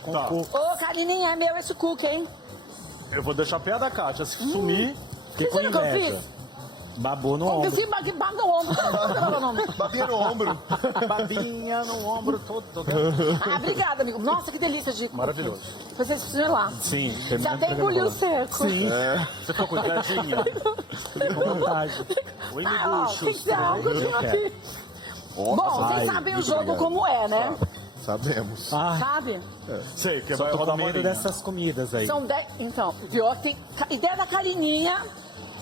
com Tá. cookie. Ô, Carininha, é meu esse cookie, hein? Eu vou deixar perto da Kátia. Se sumir, Fiquei com Você viu o que eu inveja. fiz? Babu no Eu ombro. fiz bag no ombro. Babinha no ombro. babinha no ombro todo. Ah, obrigada, amigo. Nossa, que delícia de cookie. Maravilhoso. Vocês precisam ir lá. Sim, Já terminando até o programa engoliu o agora. seco. Sim, Você ficou com invejinha? fiquei com vontade. Oi, Ah, ó, Miguxos. tem que ser algo Eu quero. aqui. Bom, vocês Ai, sabem o muito jogo obrigado. como é, né? Sabemos. Ai, Sabe? Sei, que só vai tô rodar com medo bolinha. dessas comidas aí. São 10. Então, pior que tem ideia da Carininha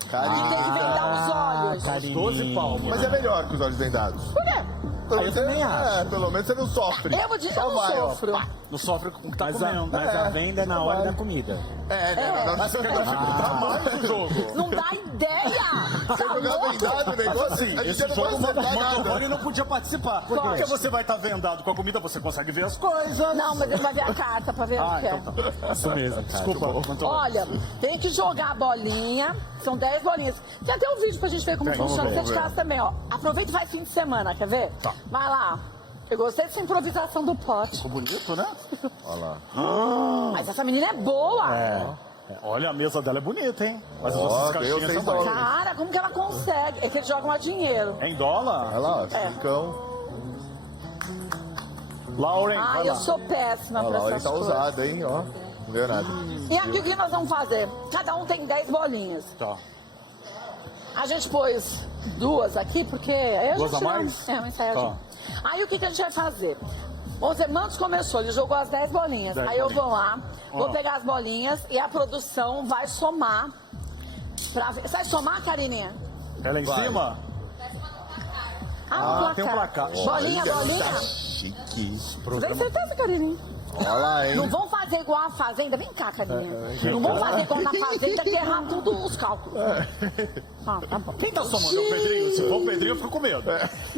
e tem que vendar os olhos. Carininha. 12 palmos. Mas é melhor com os olhos vendados. Por quê? Pelo eu menos também acho. pelo menos você não sofre. Eu vou dizer, Só eu não vai, ó. sofro. Não sofre com o que tá Mas, comendo. mas a venda é na hora da comida. Né? Mas você quer dificultar mais o jogo. Não dá ideia! Você Tá jogar louco? vendado o negócio, Assim, a gente esse não jogo vai o acertar nada. Motorhome não podia participar. Por quê? Pode. Porque você vai estar vendado com a comida, você consegue ver as coisas. Não, mas ele vai ver a carta pra ver o que é. então tá. Isso mesmo, cara. Desculpa, Motorhome. Olha, tem que jogar a bolinha. São 10 bolinhas. Tem até um vídeo pra gente ver como Tem, funciona vamos dentro de ver. casa também, ó. Aproveita e vai fim de semana, quer ver? Tá. Vai lá. Eu gostei dessa improvisação do pote. Ficou bonito, né? Olha lá. Mas essa menina é boa. Olha, a mesa dela é bonita, hein? Mas as Ó, nossas deu caixinhas 6 são mais. dólares. Cara, como que ela consegue? É que eles jogam a dinheiro. Em dólar? Olha lá, É. cincão. Lauren, Ai, vai eu lá. sou péssima Olha pra lá, ele essas tá coisas. usado, hein? Ó, não deu nada. E aqui o que nós vamos fazer? Cada um tem 10 bolinhas. Tá. A gente pôs 2 aqui, porque aí a Duas gente a mais? não... É, uma ensaiadinha. Tá. Aí o que a gente vai fazer? Vamos dizer, Mantos começou, ele jogou as 10 bolinhas. 10 Aí eu bolinhas. vou lá, vou Ó. pegar as bolinhas e a produção vai somar. Pra ver. Você vai somar, Carininha? Ela é em Vai. cima? Ah, tem um placar. Bolinha, Olha, bolinha. tá chique. Você tem certeza, Carininha? Olha lá, hein? Não vão fazer igual a Fazenda. Vem cá, Carininha. Não vão fazer igual na Fazenda, que errar tudo os cálculos. Ah, tá bom. Quem tá somando? É o Pedrinho? Se for o Pedrinho, eu fico com medo.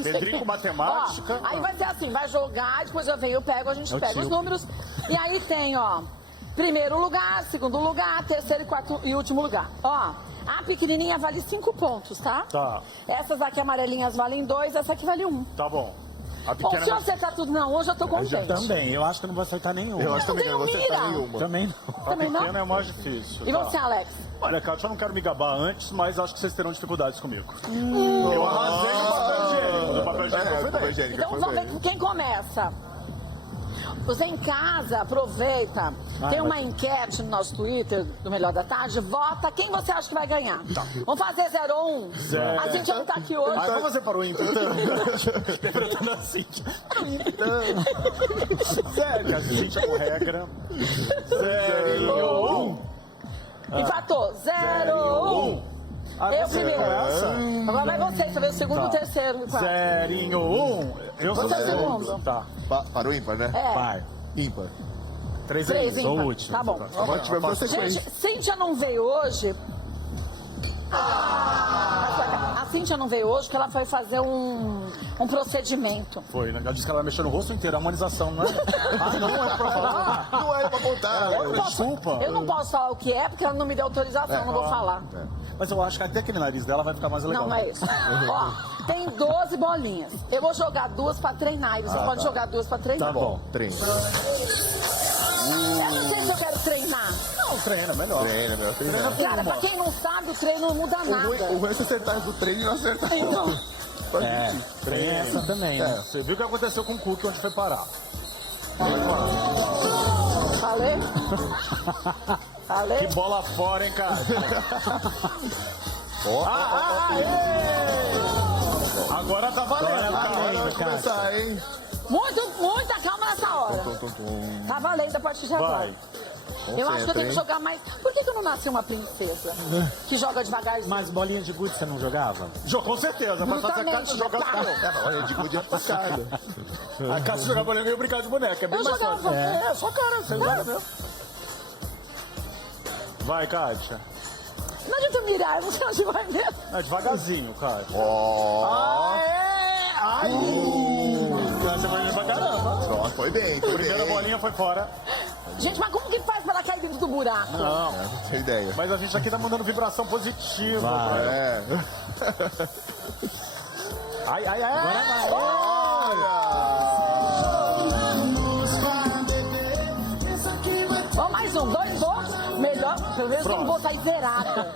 Pedrinho com matemática. Ó, aí vai ser assim, vai jogar, depois eu venho, eu pego, a gente É o pega tio. os números. E aí tem, ó, primeiro lugar, segundo lugar, terceiro e quarto e último lugar. Ó, a pequenininha vale 5 pontos, tá? Tá. Essas aqui amarelinhas valem 2, essa aqui vale 1. Tá bom. A Bom, pequena... se eu acertar tudo, não, hoje eu tô Eu contente. também, eu acho que eu não vou acertar nenhuma. Eu acho também que eu não vou tenho acertar mira. nenhuma. Também não. A Também não? pequena é mais difícil. E tá. você, Alex? Olha, Kátia, eu não quero me gabar antes, mas acho que vocês terão dificuldades comigo. Eu arrasei no papel higiênico. O papel higiênico É, foi papel bem. higiênico Então foi vamos ver bem. com quem começa. Você em casa, aproveita, tem uma enquete no nosso Twitter, do Melhor da Tarde, vota quem você acha que vai ganhar. Vamos fazer 0 ou 1? Zero. A gente não tá aqui hoje. Ah, vamos fazer para o Inter, então. Interpretando a Cíntia. Para o Inter, então. Sério, que a Cíntia com regra. 0 Empatou. 0 ou 1. Eu primeiro. Agora vai você, você vê o segundo e o Tá. terceiro. e o quarto. 0 Eu Você é o Zero. segundo. Tá. Para o ímpar, né? É, Par. Ímpar. 3 3 Sou o ímpar. último. Tá bom. Agora tivemos a sequência. Gente, Cíntia não veio hoje. A Cíntia não veio hoje porque ela foi fazer um procedimento. Foi, né? Ela disse que ela vai mexer no rosto inteiro, a harmonização, não é? Ah, não é pra falar. Não era pra contar. Eu não, Desculpa. eu não posso falar o que é porque ela não me deu autorização, não vou falar. Mas eu acho que até aquele nariz dela vai ficar mais legal. Não, não é isso. Ó, tem 12 bolinhas. Eu vou jogar 2 pra treinar e você pode jogar 2 pra treinar. Tá bom, treina. Eu não sei se eu quero treinar. Não, treina, melhor. Treina, meu. Treina. Cara, pra quem não sabe, o treino não muda O ruim nada. é você acertar do treino e não acertar. Então, É, tem essa também, né? Você viu o que aconteceu com o Cook onde foi parar? falei? Falei? Que bola fora, hein, cara? Ó, Agora tá valendo, agora vai cara. começar, hein? Muita calma nessa hora. Tá valendo a partir de agora. Vai. Eu acho que eu tenho que hein? jogar mais. Por que eu não nasci uma princesa? Que joga devagarzinho. Mas bolinha de gude você não jogava? Com certeza, vai fazer a Cátia jogar tá. bola. Olha, de gude atacada. A Cátia jogar bola e eu brincar de boneca. É bem Eu mais jogava. fácil. É, só cara, você joga mesmo. Vai, Kátia. Não adianta eu mirar, eu não sei onde vai mesmo. É devagarzinho, Kátia. Ó, Ai! Kátia vai vir pra caramba. pronto, foi bem, foi Primeira bem. bolinha foi fora. Gente, mas como que faz pra ela cair dentro do buraco? Não, Não tem ideia. mas a gente aqui tá mandando vibração positiva. Vai. pra ela. É. Ai, ai, ai. Agora vai. Olha! Ó, mais um, 2 votos. Melhor, pelo menos tem voto aí zerada.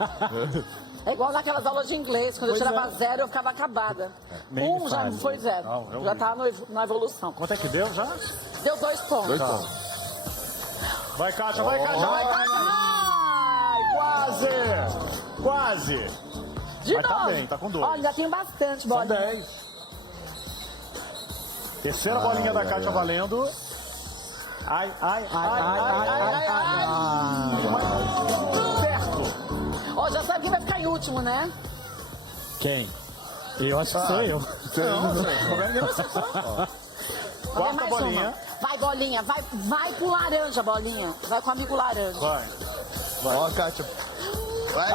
É igual naquelas aulas de inglês, quando eu tirava 0, eu ficava acabada. Nem Um já fale. foi 0. Não, eu Já vi. tá na evolução. Quanto é que deu já? Deu 2 pontos. 2 pontos. Vai, Kátia, vai, Kátia, vai, Kátia. Ai, quase. Quase. De Mas novo. tá bem, tá com 2. Olha, tem bastante São bolinha. 10. Terceira bolinha da Kátia valendo. Ai, ai, ai, Ai, ai, ai, ai. Certo. Ó, já sabe quem vai ficar em último, né? Quem? Eu acho que sou eu. Não, problema nenhum, você só. Vai Quarta mais bolinha. uma. Vai, bolinha. Vai pro laranja, bolinha. Vai com o amigo laranja. Vai. Ó, Kátia. Vai.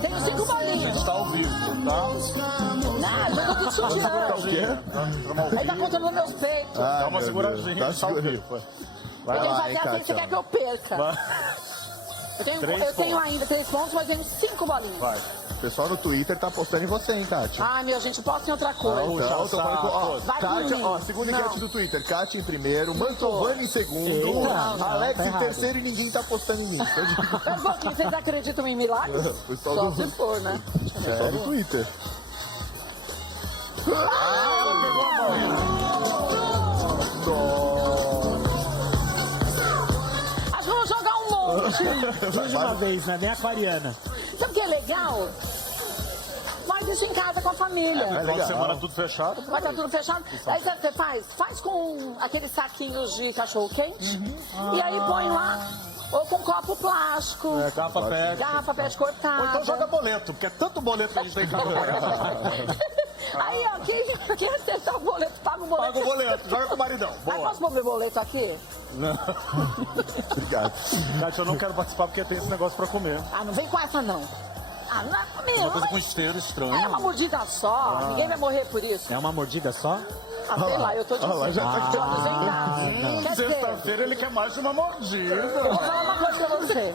Tem os 5 bolinhas. Está ao vivo, tá? Nada, eu tô tudo sutiã. O quê? Ele tá controlando meus peitos. Ah, Dá uma meu seguradinha, Deus. está ao segurando. vivo. Eu tenho que lá, fazer hein, assim, você Kátia. quer que eu perca. Vai. Eu tenho 3 pontos. ainda 3 pontos, mas tenho 5 bolinhas. Vai. O pessoal no Twitter tá apostando em você, hein, Kátia? Ai, meu, gente, posta em outra coisa. Não, já Então, tô falando com- ó, Vai por Kátia, mim. ó, segunda Não. enquete do Twitter, Kátia em primeiro, Mantovani em segundo, Eita, não, Alex tá em errado. terceiro e ninguém tá apostando em mim. Mas, Boquinha, vocês acreditam em milagres? Pessoal Só do- se for, né? Pessoal do Twitter. Acho que vamos jogar um monte. Tudo de uma vez, né? Nem aquariana. Sabe o que é legal? Faz isso em casa com a família. Final de legal. semana tudo fechado. Vai estar tudo fechado. Aí sabe o que você faz? Faz com aqueles saquinhos de cachorro quente. E aí põe lá. Ou com copo plástico. É, garrafa pet. Garrafa pet Ou cortada. então joga boleto, porque é tanto boleto que a gente tem em casa pra pagar. Aí, ó, quem acertar o boleto, paga o boleto. Paga o boleto, joga com o maridão. Aí Boa. posso pôr meu boleto aqui? Obrigado. Kátia, eu não quero participar porque tem esse negócio pra comer. Ah, não vem com essa, não. Ah, não é comigo. Uma coisa com cheiro estranho. É uma mordida só. Ninguém vai morrer por isso. É uma mordida só? Ah, sei lá, eu tô dizendo. lá, já tá Tô dizendo. Quer dizer, Sexta-feira ele quer mais de uma mordida. vou falar uma coisa pra você.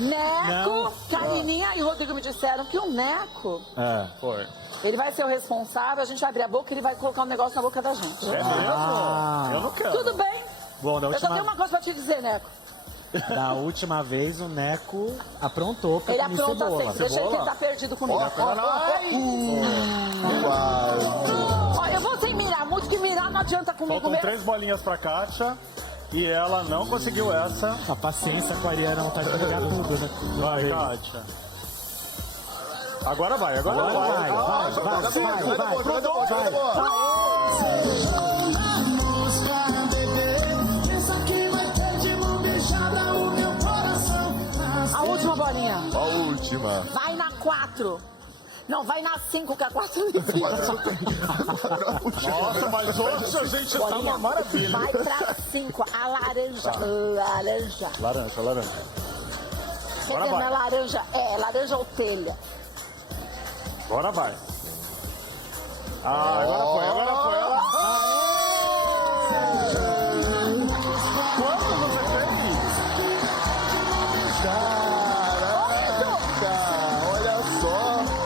Neco, Não. Carininha e Rodrigo me disseram que o Neco, É. Foi. ele vai ser o responsável, a gente vai abrir a boca e ele vai colocar um negócio na boca da gente. É mesmo? Eu não quero. Tudo bem? Bom, Eu só tenho uma coisa pra te dizer, Neco. da última vez o Neco aprontou pra Ele comer apronta cebola. sempre. Deixa ele tentar perdido comigo. Olha, eu vou sem mirar. Muito que mirar não adianta comigo Faltam mesmo. 3 bolinhas pra Kátia. E ela não conseguiu essa. A paciência aquariana não tá de pegar tudo, né? Vai, Kátia. Agora vai, agora Agora vai. vai, vai, A última bolinha. A última. Vai na 4. Não, vai na 5, que a 4 não tem. Nossa, mas hoje a gente tá uma maravilha. Vai pra 5. A laranja. Laranja. Laranja, laranja. Quer Agora dizer, não é vai. laranja, é laranja ou telha. Agora vai. Ah, agora foi, agora foi. Ela... Quanto você Caraca, olha só.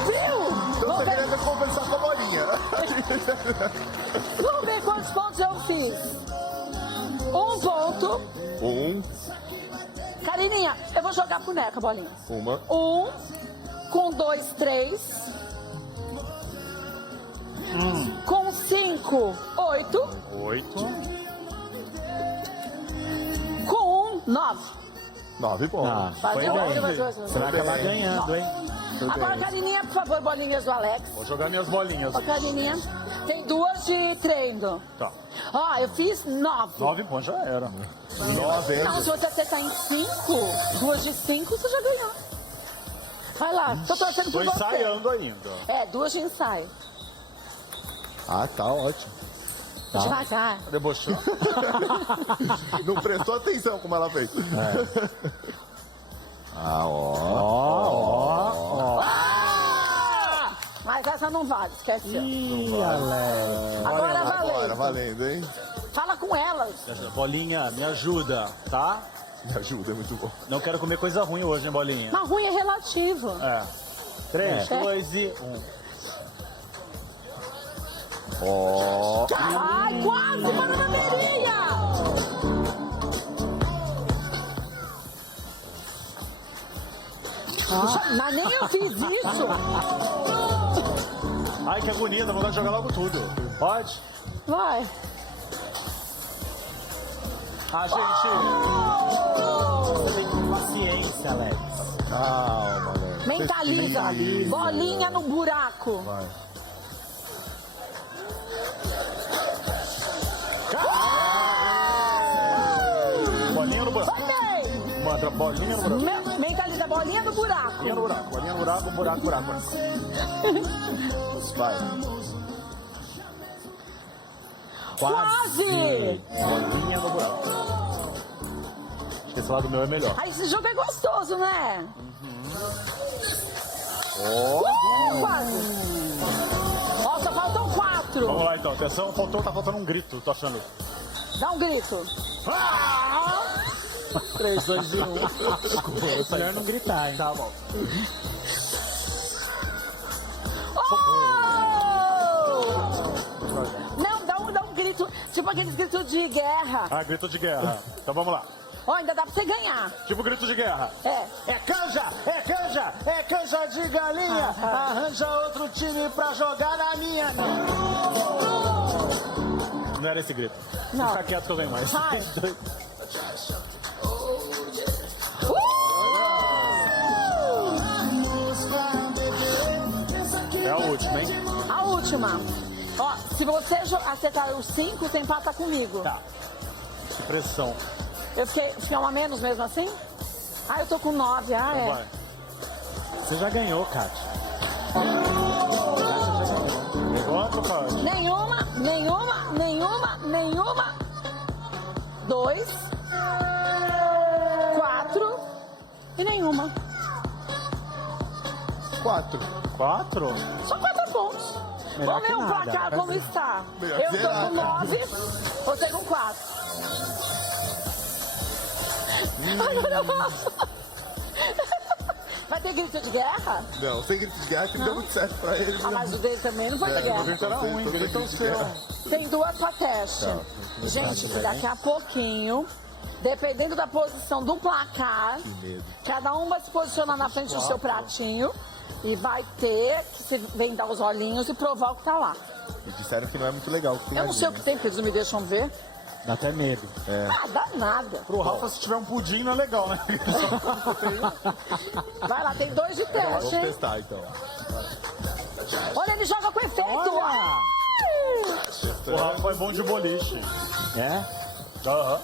Viu? Então você queria recompensar com a bolinha. Vamos ver quantos pontos eu fiz. 1 ponto. Carininha, eu vou jogar pro Neco a bolinha. Uma. 1, com 2, 3. Com 5, 8. 8. Com 1, 9. 9 pontos. Ah, Vai foi de novo, bem. vai. Você vai acabar ganhando, hein? Agora, Carininha, por favor, bolinhas do Alex. Vou jogar minhas bolinhas. Ó, Carininha, tem 2 de treino. Tá. Ó, eu fiz 9. 9 pontos já era. 9, hein? Não, se você acertar em 5, 2 de 5, você já ganhou. Vai lá, tô torcendo Tô por você. ensaiando ainda. É, 2 de ensaio. Ah, tá ótimo. Devagar. Debochando. Não prestou atenção como ela fez. Ah, Ah! Mas essa não vale, esquece. Ih, Alex. Agora Agora, valeu. valendo, hein? Fala com elas. Bolinha, me ajuda, tá? Me ajuda, é muito bom. Não quero comer coisa ruim hoje, hein, Bolinha? Mas ruim é relativo. É. 3, É. 2 e 1. Ó. Ai, quase, mano, na beirinha! Mas nem eu fiz isso. Ai, que agonia, dá vontade de jogar logo tudo. Pode? Vai. Ah, gente. Você tem que ter paciência, Alex. Calma, Alex. Mentaliza. Bolinha no buraco. Vai. Bolinha no buraco. Vai, Mantra, bolinha no buraco. mentaliza, bolinha no buraco. Bolinha no buraco, bolinha no buraco, buraco, buraco. Vai. Quase! Bolinha no buraco. Acho que esse lado meu é melhor. Aí esse jogo é gostoso, né? Quase! Ó, só faltam 4. Vamos lá então, atenção, tá faltando um grito, tô achando. Dá um grito. 3, 2 e 1. Melhor não gritar, hein? Tá bom. Não, dá um grito, tipo aqueles gritos de guerra. Ah, grito de guerra. Então vamos lá. Ó, ainda dá pra você ganhar. Tipo grito de guerra. É. É canja de galinha. Arranja outro time pra jogar na minha. Não era esse grito. Não. Fica quieto que eu venho mais. Vai. É a última, hein? A última. Ó, se você acertar os 5, você empata comigo. Tá. Que pressão. Eu fiquei uma menos mesmo assim? Ah, eu tô com 9. Ah, Então é. vai. Você já ganhou, Kátia. Levanta, cara. Nenhuma. 2, 4 e nenhuma. 4. 4? Só 4 pontos. Melhor Vamos ver que o nada. placar como está. Melhor Eu que tô com nada. 9, você com 4. Vai ter grito de guerra? Não, sem grito de guerra que não deu muito certo pra ele. Ah, mas o dele também não foi de É, guerra. não grito era ruim, grito é o seu. Tem 2 pra teste. Tá. Gente, que daqui a pouquinho, dependendo da posição do placar, medo. cada um vai se posicionar na frente do seu pratinho e vai ter que se vendar os olhinhos e provar o que tá lá. E disseram que não é muito legal. Que tem Eu não ali, sei o né? que tem, porque eles não me deixam ver. Dá até medo. Ah, dá nada. Pro Rafa, se tiver um pudim, não é legal, né? Vai lá, tem 2 de teste, Vamos hein? testar então. Olha, ele joga com efeito. Olha! Ai! O Rafa é bom de boliche. É? Aham.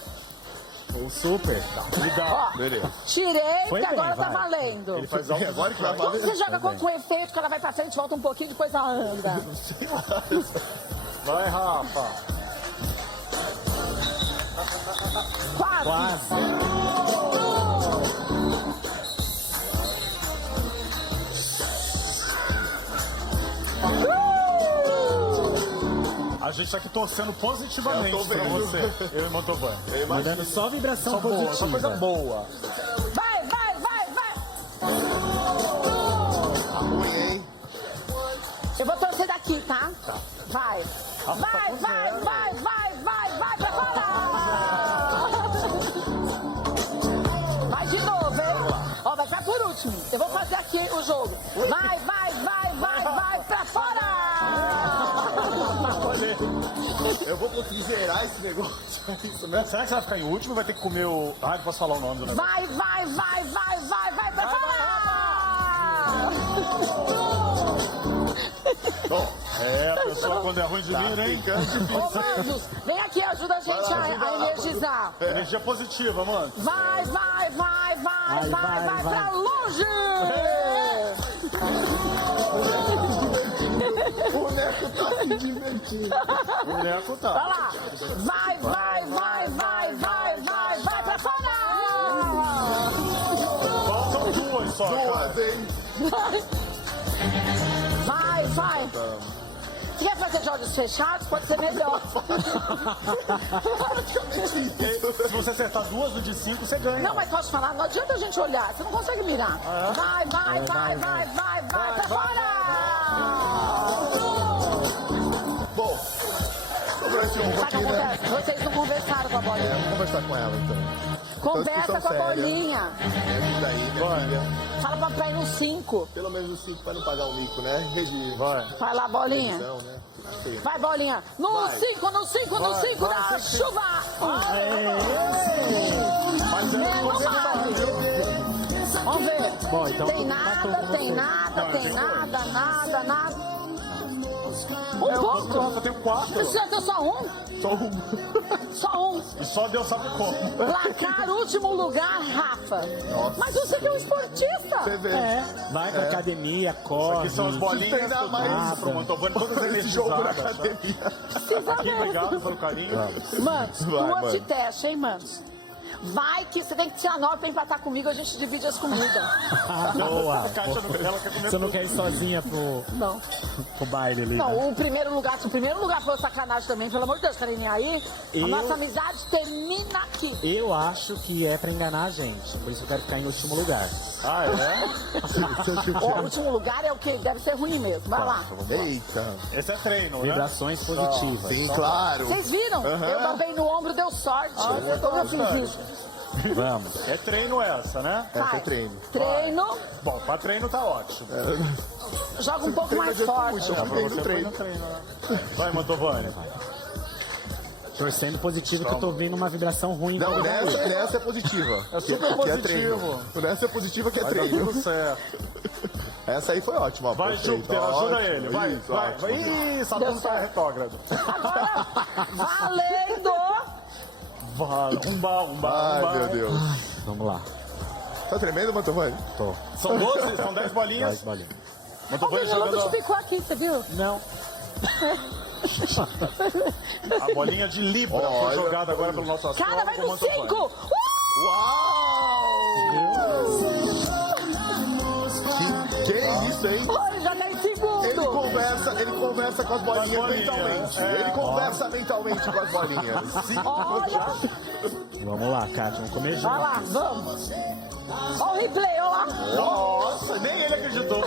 Ou super. Me dá. Ó, Beleza. tirei, Foi que bem, agora tá vai. valendo. Ele faz alto. Agora que vai Quando valer. você joga com efeito, que ela vai pra frente, volta um pouquinho, depois ela anda. Vai, Rafa. 4. Quase. A gente tá aqui torcendo positivamente Eu tô pra vendo. você. Eu e Motoban. Mandando só vibração Só boa, só coisa positiva. boa. Vai! Tá ruim, hein? Eu vou torcer daqui, tá? Vai! Rafa, tá com zero. Vai pra fora! Vai de novo, hein? Ó, vai pra por último. Eu vou fazer aqui o jogo. Vai pra fora! Eu vou conseguir zerar esse negócio. É isso mesmo? Será que você vai ficar em último e vai ter que comer o... Ah, não posso falar o nome do negócio. Vai pra fora! Bom, É, a pessoa quando é ruim de mira, hein? Ô, Mandos, vem aqui, ajuda a gente a energizar. Energia positiva, mano. Vai pra longe! o boneco tá se divertindo. O boneco Vai tá. lá! Vai pra fora! Faltam 2 só, cara. Duas, hein? Vai! Se quer fazer jogos fechados, pode ser melhor. Se você acertar 2 do de 5, você ganha. Não, mas posso falar, não adianta a gente olhar, você não consegue mirar. Vai pra fora! Bom, trombo Sabe o aqui, que né? acontece? Vocês não conversaram com a bolinha. Vamos conversar com ela, então. Conversa com a séria. bolinha. Isso daí, minha filha. Fala pra pé no 5. Pelo menos os 5 pra não pagar o mico, né? Regi. Vai. Vai lá, bolinha. Não, né? Sei. Vai, bolinha. No Vai. 5, no 5, no 5 vai, da sim. chuva. Mas é Não vale. Vamos ver. Bom, então Tem tudo nada, empatou com tem você. nada, Não, tem tem nada, nada, nada. Um ponto. Nossa, eu tenho 4. Isso já deu só um? Só um. Só um. E só Deus sabe como. Placar, último lugar, Rafa. Mas você que é um esportista. Você vê. Vai pra academia, corre. Aqui são as bolinhas Tem nada do mais. pro Mantovani, todas Esse jogo na energizadas. academia. Precisa Aqui, mesmo. obrigado pelo carinho. Manos, Vai, duas mano. de teste, hein, manos? Vai que você tem que tirar 9 pra empatar comigo, a gente divide as comidas. Boa. A Kátia não, ela quer comer Você não tudo. quer ir sozinha Não. pro baile ali, né? Não, o primeiro lugar, se o primeiro lugar for sacanagem também, pelo amor de Deus, querem aí, Eu- a nossa amizade termina aqui. Eu acho que é pra enganar a gente. Por isso eu quero ficar em último lugar. Ah, é? Ó, o último lugar é o que deve ser ruim mesmo. Vai lá. Eita. Esse é treino, né? Vibrações positivas. Sim, claro. Vocês viram? Eu babei no ombro, deu sorte. Como eu fiz isso? Vamos. É treino essa, né? Essa é Vai. treino. Treino, Bom, pra treino tá ótimo. joga um pouco treino mais já foi forte. muito. É, pra Fiquei no você foi treino. no treino, né? Vai, Mantovani. Torcendo positivo que eu tô vendo uma vibração ruim. Não, pra você. nessa é positiva. É super Que é positivo. treino. Nessa é positiva que é Vai dar treino. tudo certo. Essa aí foi ótima. ó, Vai, perfeito, Júpiter, ótimo. ajuda ele. Vai, Isso, vai, ótimo. vai. Ih, Saturno tá retrógrado. Agora, valendo! Umba. Ai, meu Deus. Vamos lá. Tá tremendo, Mantovani? Tô. São 12, são 10 bolinhas. Mais bolinha. O Mantovani Daniel jogando te picou aqui, você viu? Não. a bolinha de Libra. Foi Olha. jogada agora pelo nosso astrólogo. Cara, vai no Mantovani. 5! Que isso, hein? Olha, já tá em segundo! Ele conversa com as bolinhas bolinhas, mentalmente. é. Ele conversa mentalmente com as bolinhas. Olha! Vamos lá, Kátia. Vamos comer junto. Vai lá, vamos! Olha o replay, olha lá! Nossa, nem ele acreditou.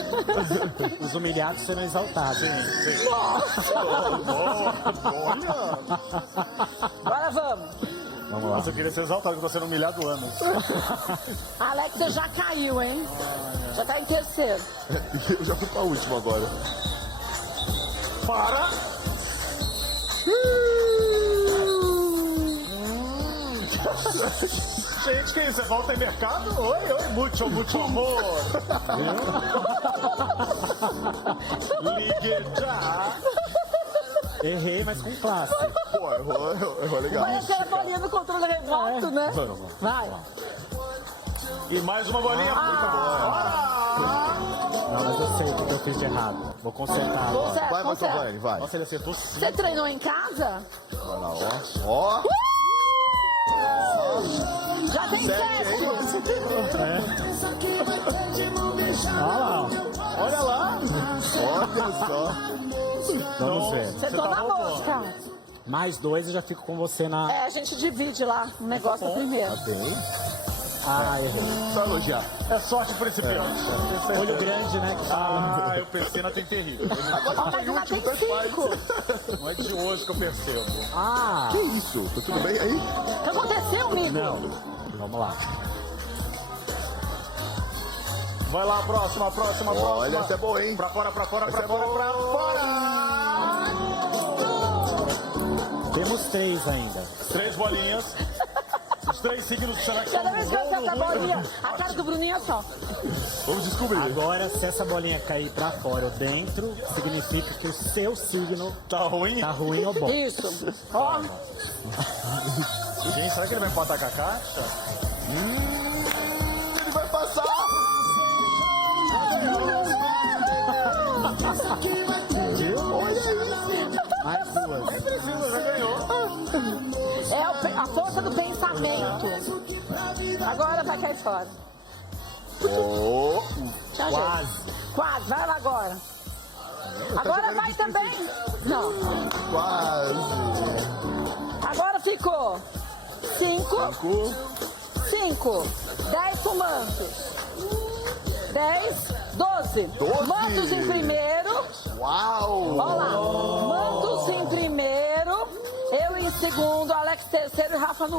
Os humilhados serão exaltados. Olha. Agora vamos! Vamos lá. Nossa, eu queria ser exaltado, que eu tô sendo humilhado anos. Alex, você já caiu, hein? Já tá em terceiro. Eu já fui pra última agora. Para! Gente, que isso? Você volta em mercado? Oi, muito amor. Ligue já. Errei, mas com classe. Pô, errou legal. Parece a bolinha no controle remoto, né? Vamos. Vai! E mais uma bolinha. Não, mas eu sei o que eu fiz de errado. Vou consertar agora. Conserta, Vai, conserta. Mantovani, vai. Nossa, ele acertou 5. Você treinou em casa? Vai lá, ó. Ó. Já tem 7! Olha lá. Olha lá. Olha só. Vamos ver. Você tô na mosca! Mais 2 eu já fico com você na... É, a gente divide lá o negócio primeiro. Bem. Ah, errei. Só elogiar. É sorte principiante. Olho grande, né? Que fala. Ah, eu pensei na tem terrível. Ó, mas ela tem 5! Não é de hoje que eu percebo. Ah, Que isso? Tá tudo bem aí? O que aconteceu, amigo? não. Vamos lá. Vai lá, próxima. Olha, essa é boa, hein? Pra fora. Essa é boa. Temos 3 ainda. 3 bolinhas. Os 3 signos do Seleção. Cada vez que eu acerto a bolinha, a cara do Bruninho é só. Vamos descobrir. Agora, se essa bolinha cair pra fora ou dentro, significa que o seu signo Tá ruim? tá ruim ou bom. Isso. Ó, Gente, será que ele vai empatar com a caixa? Ele vai passar. Mais 2. Já ganhou. é a força do pensamento. Agora vai cair fora. Oh. Tchau, gente. Quase, vai lá agora. Agora vai também. Não. Quase. Agora ficou 5. 5. 10 fumantes. 10. 12. 12. Mantos em primeiro. Uau. Olha lá. Mantos em primeiro. Eu segundo, Alex terceiro e Rafa no